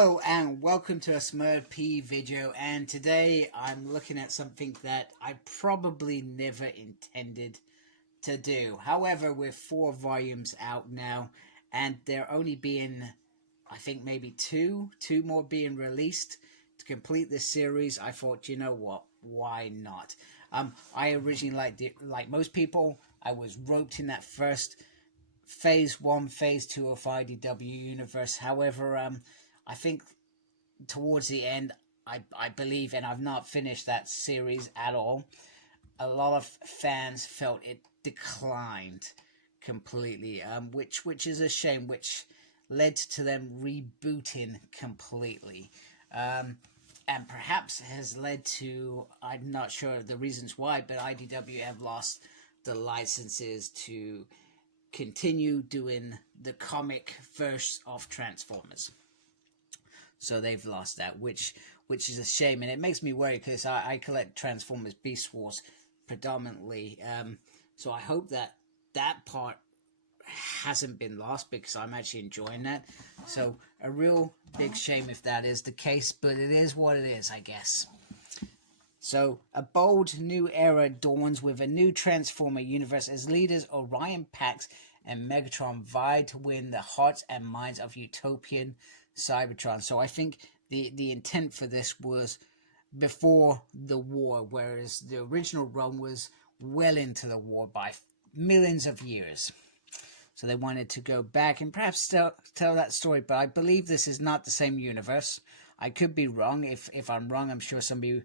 Hello and welcome to a Smurd video, and today I'm looking at something that I probably never intended to do. However, with 4 volumes out now and there only being, I think, maybe two more being released to complete this series, I thought, you know what, why not? I originally, like most people, I was roped in that first Phase 1, Phase 2 of IDW universe. However, I think towards the end, I believe, and I've not finished that series at all, a lot of fans felt it declined completely, which is a shame, which led to them rebooting completely. And perhaps has led to, I'm not sure of the reasons why, but IDW have lost the licenses to continue doing the comic verse of Transformers. So they've lost that, which is a shame, and it makes me worry because I collect Transformers Beast Wars predominantly. So I hope that that part hasn't been lost, because I'm actually enjoying that. So a real big shame if that is the case, but it is what it is, I guess. So a bold new era dawns with a new Transformer universe as leaders Orion Pax and Megatron vie to win the hearts and minds of utopian Cybertron. So I think the intent for this was before the war, whereas the original run was well into the war by millions of years. So they wanted to go back and perhaps tell that story, but I believe this is not the same universe. I could be wrong. If I'm wrong, I'm sure somebody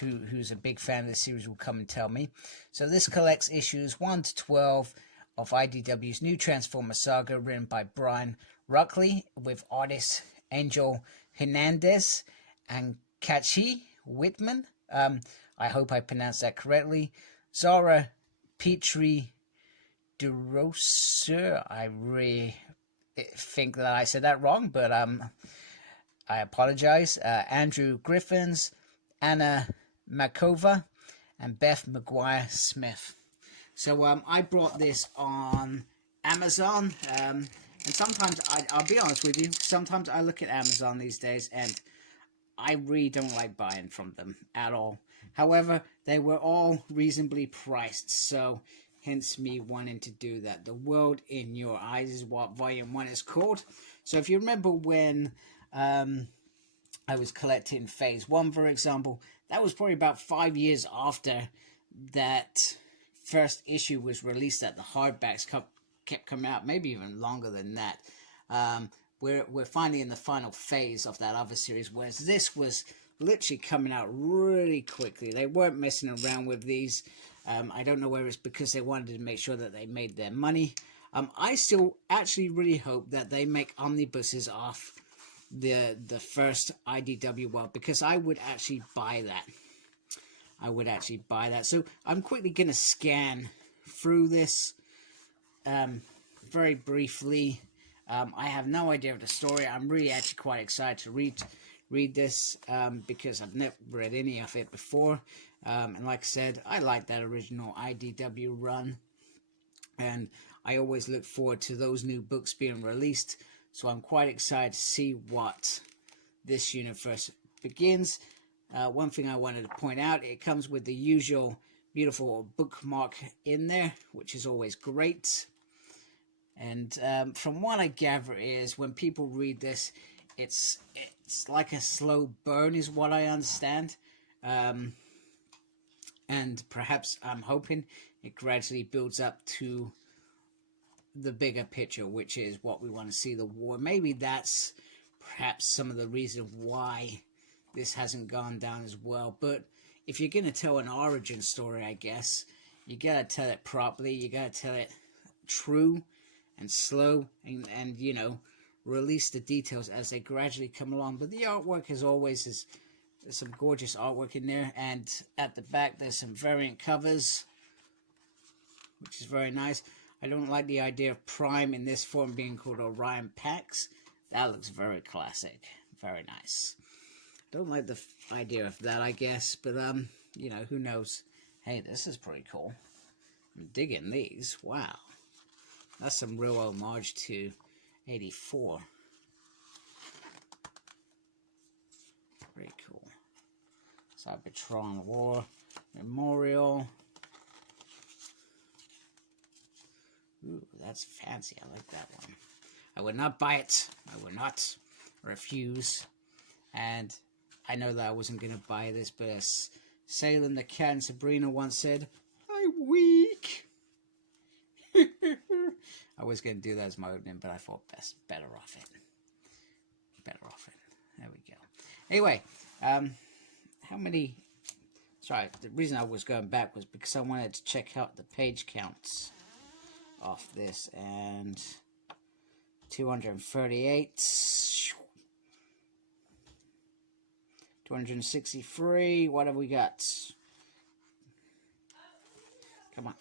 who's a big fan of the series will come and tell me. So this collects issues 1 to 12 of IDW's new Transformer saga, written by Brian Ruckley, with artists Angel Hernandez and Kachi Whitman. I hope I pronounced that correctly. Zara Petrie DeRosa. I really think that I said that wrong, but I apologize. Andrew Griffins, Anna Makova, and Beth McGuire Smith. So I brought this on Amazon, and sometimes, I'll be honest with you, sometimes I look at Amazon these days and I really don't like buying from them at all. However, they were all reasonably priced, so hence me wanting to do that. The World in Your Eyes is what Volume 1 is called. So if you remember when I was collecting Phase 1, for example, that was probably about 5 years after that first issue was released, that the hardbacks kept coming out, maybe even longer than that. We're finally in the final phase of that other series, whereas this was literally coming out really quickly. They weren't messing around with these. I don't know whether it's because they wanted to make sure that they made their money. I still actually really hope that they make omnibuses off the first IDW world, because I would actually buy that. So I'm quickly going to scan through this very briefly. I have no idea of the story. I'm really actually quite excited to read this because I've never read any of it before. And like I said, I like that original IDW run, and I always look forward to those new books being released. So I'm quite excited to see what this universe begins. One thing I wanted to point out, it comes with the usual beautiful bookmark in there, which is always great. And from what I gather is, when people read this, it's like a slow burn is what I understand. And perhaps I'm hoping it gradually builds up to the bigger picture, which is what we want to see, the war. Maybe that's perhaps some of the reason why this hasn't gone down as well. But if you're going to tell an origin story, I guess, you got to tell it properly. You got to tell it true and slow, and you know, release the details as they gradually come along. But the artwork, as always, there's some gorgeous artwork in there. And at the back, there's some variant covers, which is very nice. I don't like the idea of Prime in this form being called Orion Pax. That looks very classic. Very nice. Don't like the idea of that, I guess. But, you know, who knows. Hey, this is pretty cool. I'm digging these. Wow. That's some real homage to 84. Very cool. Cybertron War Memorial. Ooh, that's fancy. I like that one. I would not buy it. I would not refuse. And I know that I wasn't going to buy this, but as Salem the Cat and Sabrina once said, I'm weak. I was going to do that as my opening, but I thought better off it. Better off it. There we go. Anyway, how many... Sorry, the reason I was going back was because I wanted to check out the page counts off this, and 238, 263, what have we got? Come on.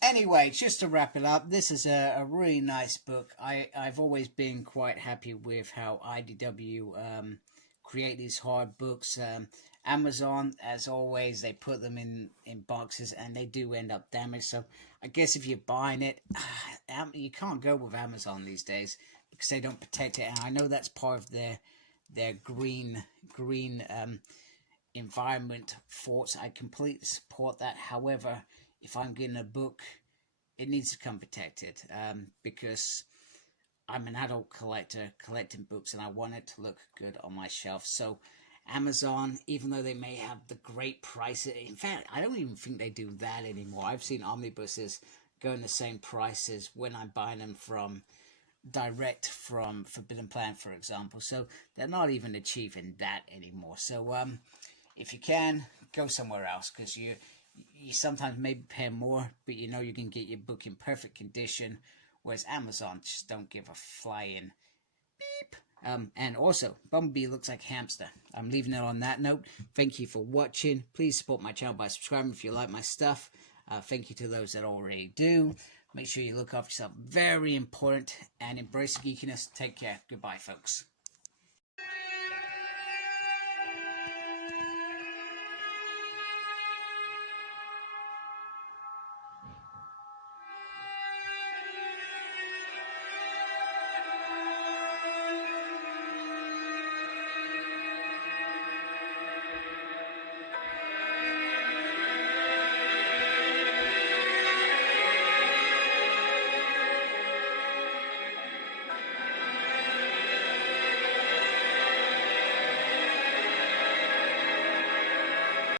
Anyway, just to wrap it up, this is a really nice book. I've always been quite happy with how IDW create these hard books. Amazon, as always, they put them in boxes and they do end up damaged. So I guess if you're buying it, you can't go with Amazon these days because they don't protect it. And I know that's part of their green environment thoughts. I completely support that. However, if I'm getting a book, it needs to come protected because I'm an adult collector collecting books and I want it to look good on my shelf. So Amazon, even though they may have the great prices, in fact, I don't even think they do that anymore. I've seen omnibuses going the same prices when I'm buying them from direct from Forbidden Planet, for example. So they're not even achieving that anymore. So if you can, go somewhere else, because you sometimes maybe pay more, but you know you can get your book in perfect condition, whereas Amazon just don't give a flying beep. And also, Bumblebee looks like hamster. I'm leaving it on that note. Thank you for watching. Please support my channel by subscribing if you like my stuff. Thank you to those that already do. Make sure you look after yourself. Very important. And embrace the geekiness. Take care. Goodbye, folks.